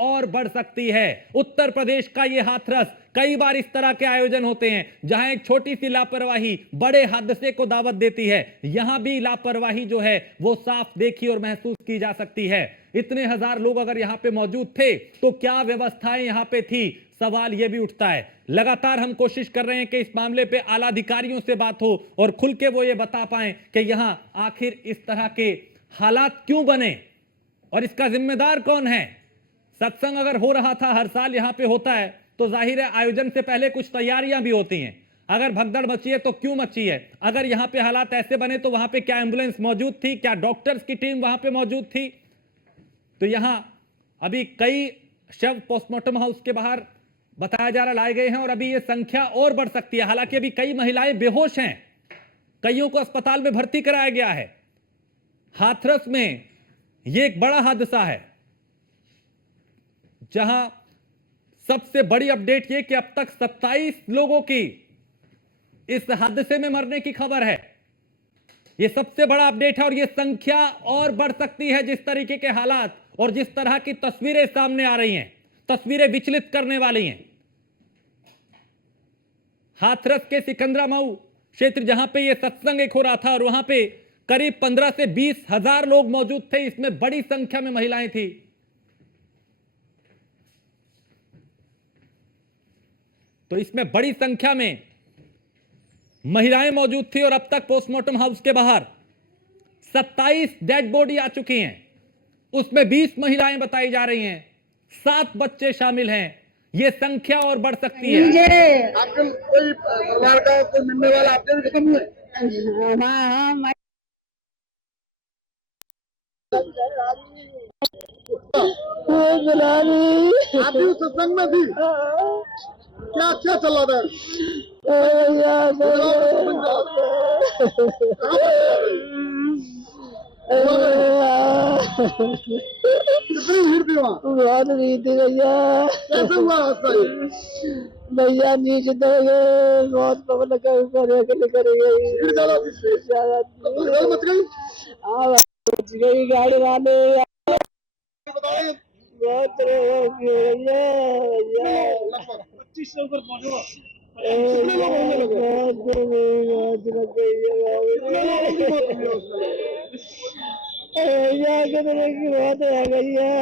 और बढ़ सकती है। उत्तर प्रदेश का यह हाथरस, कई बार इस तरह के आयोजन होते हैं जहां एक छोटी सी लापरवाही बड़े हादसे को दावत देती है। यहां भी लापरवाही जो है वो साफ देखी और महसूस की जा सकती है। इतने हजार लोग अगर यहां पे मौजूद थे तो क्या व्यवस्थाएं यहां पे थी, सवाल यह भी उठता है। लगातार हम कोशिश कर रहे हैं कि इस मामले पे आला अधिकारियों से बात हो और खुल के वो ये बता पाएं कि यहां आखिर इस तरह के हालात क्यों बने और इसका जिम्मेदार कौन है। सत्संग अगर हो रहा था, हर साल यहां पे होता है, तो जाहिर है आयोजन से पहले कुछ तैयारियां भी होती हैं। अगर भगदड़ मची है तो क्यों मची है? अगर यहां पे हालात ऐसे बने तो वहां पे क्या एम्बुलेंस मौजूद थी, क्या डॉक्टर्स की टीम वहां पे मौजूद थी? तो यहां अभी कई शव पोस्टमार्टम हाउस के बाहर बताया जा रहा लाए गए हैं और अभी यह संख्या और बढ़ सकती है। हालांकि अभी कई महिलाएं बेहोश हैं, कईयों को अस्पताल में भर्ती कराया गया है। हाथरस में यह एक बड़ा हादसा है जहां सबसे बड़ी अपडेट यह कि अब तक 27 लोगों की इस हादसे में मरने की खबर है। यह सबसे बड़ा अपडेट है और यह संख्या और बढ़ सकती है जिस तरीके के हालात और जिस तरह की तस्वीरें सामने आ रही हैं। तस्वीरें विचलित करने वाली हैं। हाथरस के सिकंदरा मऊ क्षेत्र जहां पे यह सत्संग एक हो रहा था और वहां पे करीब 15 से 20 हजार लोग मौजूद थे। इसमें बड़ी संख्या में महिलाएं थी। तो इसमें बड़ी संख्या में महिलाएं मौजूद थी और अब तक पोस्टमार्टम हाउस के बाहर 27 डेड बॉडी आ चुकी हैं। उसमें 20 महिलाएं बताई जा रही हैं, 7 बच्चे शामिल हैं। यह संख्या और बढ़ सकती है। आपके कोई परिवार का कोई मिलने वाला आपके भी खत्म हुए? आप भी उस सत्संग में थी? क्या क्या चल रहा था? कितनी भीड़ थी वहाँ? बहुत भीड़ थी भैया। कैसे हुआ हादसा ये? भैया नीचे दे गए, बहुत पब्लिक निकल गई। भीड़ ज्यादा थी इसलिए? ज्यादा भगदड़ मच गई? मच गई। गाड़ी वाले बताओ। बहुत भैया 2500 ऊपर पहुँचो। कितने लोग होने लगे? बहुत आ गई है।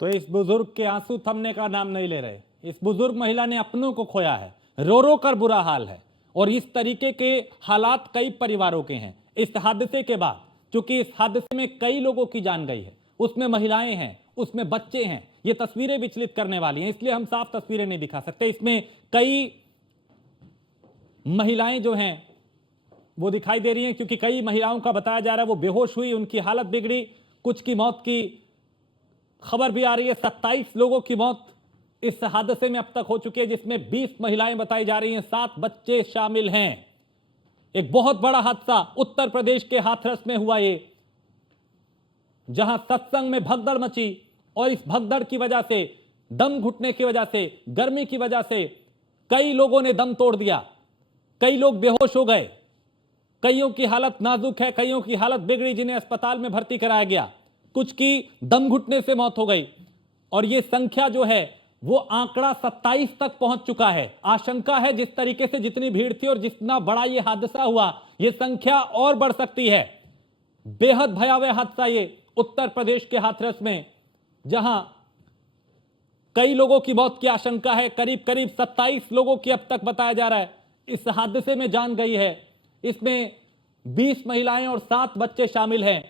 तो इस बुजुर्ग के आंसू थमने का नाम नहीं ले रहे। इस बुजुर्ग महिला ने अपनों को खोया है, रो रो कर बुरा हाल है। और इस तरीके के हालात कई परिवारों के हैं इस हादसे के बाद, क्योंकि इस हादसे में कई लोगों की जान गई है। उसमें महिलाएं हैं, उसमें बच्चे हैं। ये तस्वीरें विचलित करने वाली हैं, इसलिए हम साफ तस्वीरें नहीं दिखा सकते। इसमें कई महिलाएं जो हैं वो दिखाई दे रही हैं, क्योंकि कई महिलाओं का बताया जा रहा है वो बेहोश हुई, उनकी हालत बिगड़ी, कुछ की मौत की खबर भी आ रही है। 27 लोगों की मौत इस हादसे में अब तक हो चुकी है, जिसमें 20 महिलाएं बताई जा रही हैं, 7 बच्चे शामिल हैं। एक बहुत बड़ा हादसा उत्तर प्रदेश के हाथरस में हुआ ये, जहां सत्संग में भगदड़ मची और इस भगदड़ की वजह से, दम घुटने की वजह से, गर्मी की वजह से कई लोगों ने दम तोड़ दिया। कई लोग बेहोश हो गए, कईयों की हालत नाजुक है, कईयों की हालत बिगड़ी, जिन्हें अस्पताल में भर्ती कराया गया। कुछ की दम घुटने से मौत हो गई और यह संख्या जो है वो आंकड़ा 27 तक पहुंच चुका है। आशंका है जिस तरीके से जितनी भीड़ थी और जितना बड़ा यह हादसा हुआ, यह संख्या और बढ़ सकती है। बेहद भयावह हादसा ये उत्तर प्रदेश के हाथरस में, जहां कई लोगों की मौत की आशंका है। करीब करीब 27 लोगों की अब तक बताया जा रहा है इस हादसे में जान गई है। इसमें 20 महिलाएं और 7 बच्चे शामिल हैं।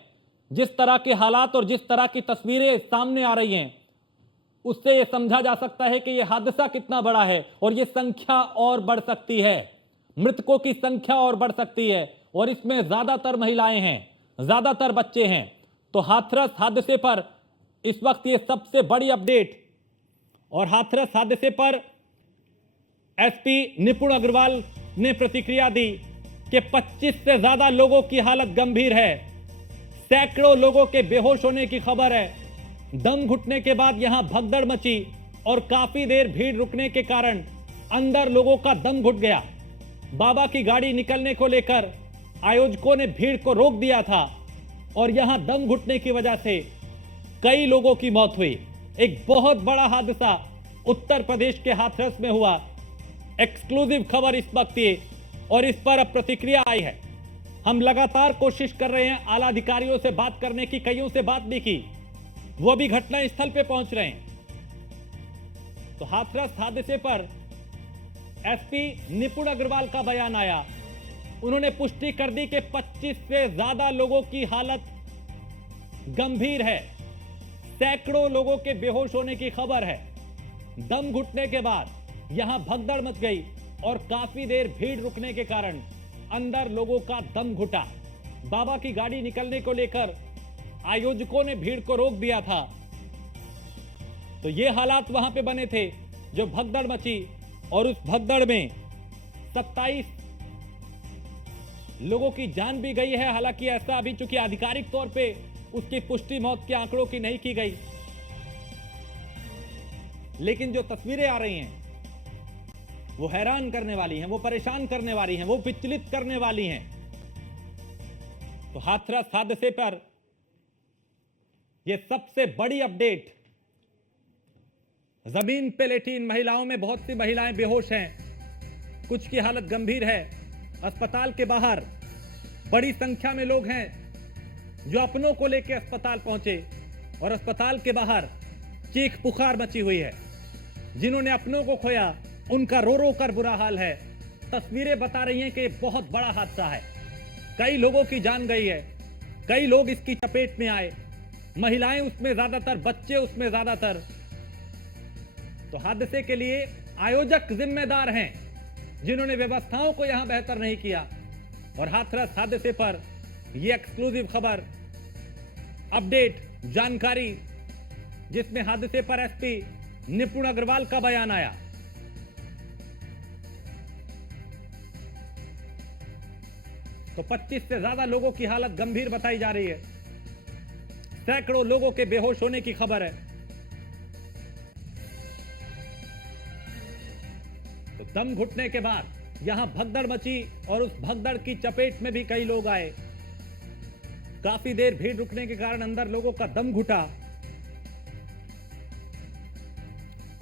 जिस तरह के हालात और जिस तरह की तस्वीरें सामने आ रही हैं, उससे यह समझा जा सकता है कि यह हादसा कितना बड़ा है और यह संख्या और बढ़ सकती है। मृतकों की संख्या और बढ़ सकती है और इसमें ज्यादातर महिलाएं हैं, ज्यादातर बच्चे हैं। तो हाथरस हादसे पर इस वक्त यह सबसे बड़ी अपडेट। और हाथरस हादसे पर एसपी निपुण अग्रवाल ने प्रतिक्रिया दी कि 25 से ज्यादा लोगों की हालत गंभीर है, सैकड़ों लोगों के बेहोश होने की खबर है। दम घुटने के बाद यहां भगदड़ मची और काफी देर भीड़ रुकने के कारण अंदर लोगों का दम घुट गया। बाबा की गाड़ी निकलने को लेकर आयोजकों ने भीड़ को रोक दिया था और यहां दम घुटने की वजह से कई लोगों की मौत हुई। एक बहुत बड़ा हादसा उत्तर प्रदेश के हाथरस में हुआ। एक्सक्लूसिव खबर इस वक्त ये, और इस पर अब प्रतिक्रिया आई है। हम लगातार कोशिश कर रहे हैं आला अधिकारियों से बात करने की, कईयों से बात भी की, वो भी घटना स्थल पे पहुंच रहे हैं। तो हाथरस हादसे पर एसपी निपुण अग्रवाल का बयान आया। उन्होंने पुष्टि कर दी कि 25 से ज्यादा लोगों की हालत गंभीर है। सैकड़ों लोगों के बेहोश होने की खबर है। दम घुटने के बाद यहां भगदड़ मच गई और काफी देर भीड़ रुकने के कारण अंदर लोगों का दम घुटा। बाबा की गाड़ी निकलने को लेकर आयोजकों ने भीड़ को रोक दिया था। तो ये हालात वहां पे बने थे जो भगदड़ मची, और उस भगदड़ में 27 लोगों की जान भी गई है। हालांकि ऐसा अभी चूंकि आधिकारिक तौर पे उसकी पुष्टि मौत के आंकड़ों की नहीं की गई, लेकिन जो तस्वीरें आ रही हैं वो हैरान करने वाली हैं, वो परेशान करने वाली हैं, वो विचलित करने वाली हैं। तो हाथरस हादसे पर यह सबसे बड़ी अपडेट। जमीन पे लेटी इन महिलाओं में बहुत सी महिलाएं बेहोश हैं, कुछ की हालत गंभीर है। अस्पताल के बाहर बड़ी संख्या में लोग हैं जो अपनों को लेकर अस्पताल पहुंचे, और अस्पताल के बाहर चीख पुकार मची हुई है। जिन्होंने अपनों को खोया उनका रो रो कर बुरा हाल है। तस्वीरें बता रही हैं कि बहुत बड़ा हादसा है। कई लोगों की जान गई है, कई लोग इसकी चपेट में आए, महिलाएं उसमें ज्यादातर, बच्चे उसमें ज्यादातर। तो हादसे के लिए आयोजक जिम्मेदार हैं जिन्होंने व्यवस्थाओं को यहां बेहतर नहीं किया। और हाथरस हादसे पर यह एक्सक्लूसिव खबर, अपडेट, जानकारी, जिसमें हादसे पर एसपी निपुण अग्रवाल का बयान आया। तो 25 से ज्यादा लोगों की हालत गंभीर बताई जा रही है। सैकड़ों लोगों के बेहोश होने की खबर है। तो दम घुटने के बाद यहां भगदड़ मची, और उस भगदड़ की चपेट में भी कई लोग आए। काफी देर भीड़ रुकने के कारण अंदर लोगों का दम घुटा,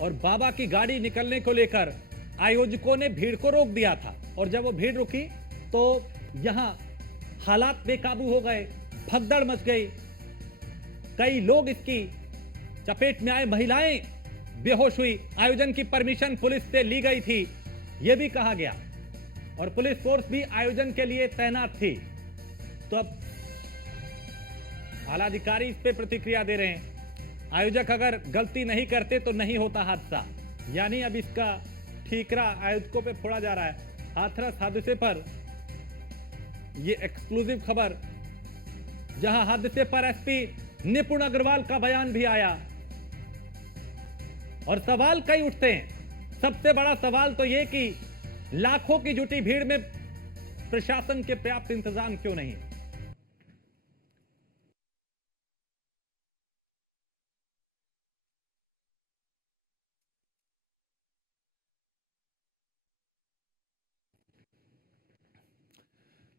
और बाबा की गाड़ी निकलने को लेकर आयोजकों ने भीड़ को रोक दिया था। और जब वो भीड़ रुकी तो यहां हालात बेकाबू हो गए, भगदड़ मच गई, कई लोग इसकी चपेट में आए, महिलाएं बेहोश हुई। आयोजन की परमिशन पुलिस से ली गई थी, यह भी कहा गया, और पुलिस फोर्स भी आयोजन के लिए तैनात थी। तो अब आला अधिकारी इस पे प्रतिक्रिया दे रहे हैं। आयोजक अगर गलती नहीं करते तो नहीं होता हादसा, यानी अब इसका ठीकरा आयोजकों पे फोड़ा जा रहा है। हाथरस हादसे पर यह एक्सक्लूसिव खबर, जहां हादसे पर एसपी निपुण अग्रवाल का बयान भी आया, और सवाल कई उठते हैं। सबसे बड़ा सवाल तो यह कि लाखों की जुटी भीड़ में प्रशासन के पर्याप्त इंतजाम क्यों नहीं।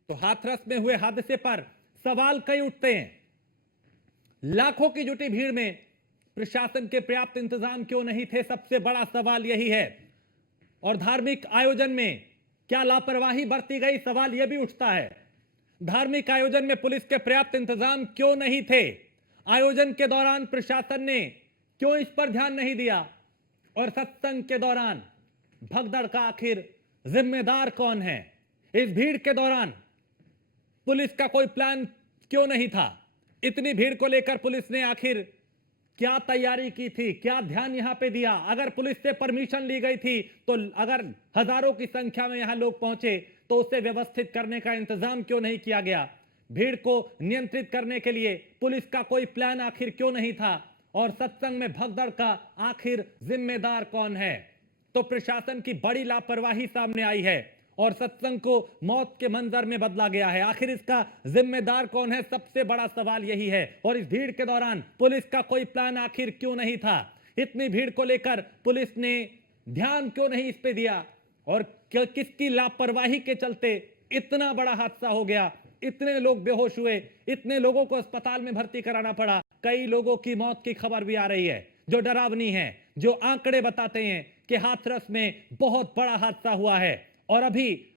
तो हाथरस में हुए हादसे पर सवाल कई उठते हैं। लाखों की जुटी भीड़ में प्रशासन के पर्याप्त इंतजाम क्यों नहीं थे, सबसे बड़ा सवाल यही है। और धार्मिक आयोजन में क्या लापरवाही बरती गई, सवाल यह भी उठता है। धार्मिक आयोजन में पुलिस के पर्याप्त इंतजाम क्यों नहीं थे, आयोजन के दौरान प्रशासन ने क्यों इस पर ध्यान नहीं दिया, और सत्संग के दौरान भगदड़ का आखिर जिम्मेदार कौन है। इस भीड़ के दौरान पुलिस का कोई प्लान क्यों नहीं था। इतनी भीड़ को लेकर पुलिस ने आखिर क्या तैयारी की थी, क्या ध्यान यहां पे दिया। अगर पुलिस से परमिशन ली गई थी तो अगर हजारों की संख्या में यहां लोग पहुंचे तो उसे व्यवस्थित करने का इंतजाम क्यों नहीं किया गया। भीड़ को नियंत्रित करने के लिए पुलिस का कोई प्लान आखिर क्यों नहीं था, और सत्संग में भगदड़ का आखिर जिम्मेदार कौन है। तो प्रशासन की बड़ी लापरवाही सामने आई है, और सत्संग को मौत के मंजर में बदला गया है। आखिर इसका जिम्मेदार कौन है, सबसे बड़ा सवाल यही है। और इस भीड़ के दौरान पुलिस का कोई प्लान आखिर क्यों नहीं था। इतनी भीड़ को लेकर पुलिस ने ध्यान क्यों नहीं इस पे दिया, और किसकी लापरवाही के चलते इतना बड़ा हादसा हो गया, इतने लोग बेहोश हुए, इतने लोगों को अस्पताल में भर्ती कराना पड़ा। कई लोगों की मौत की खबर भी आ रही है जो डरावनी है, जो आंकड़े बताते हैं कि हाथरस में बहुत बड़ा हादसा हुआ है और अभी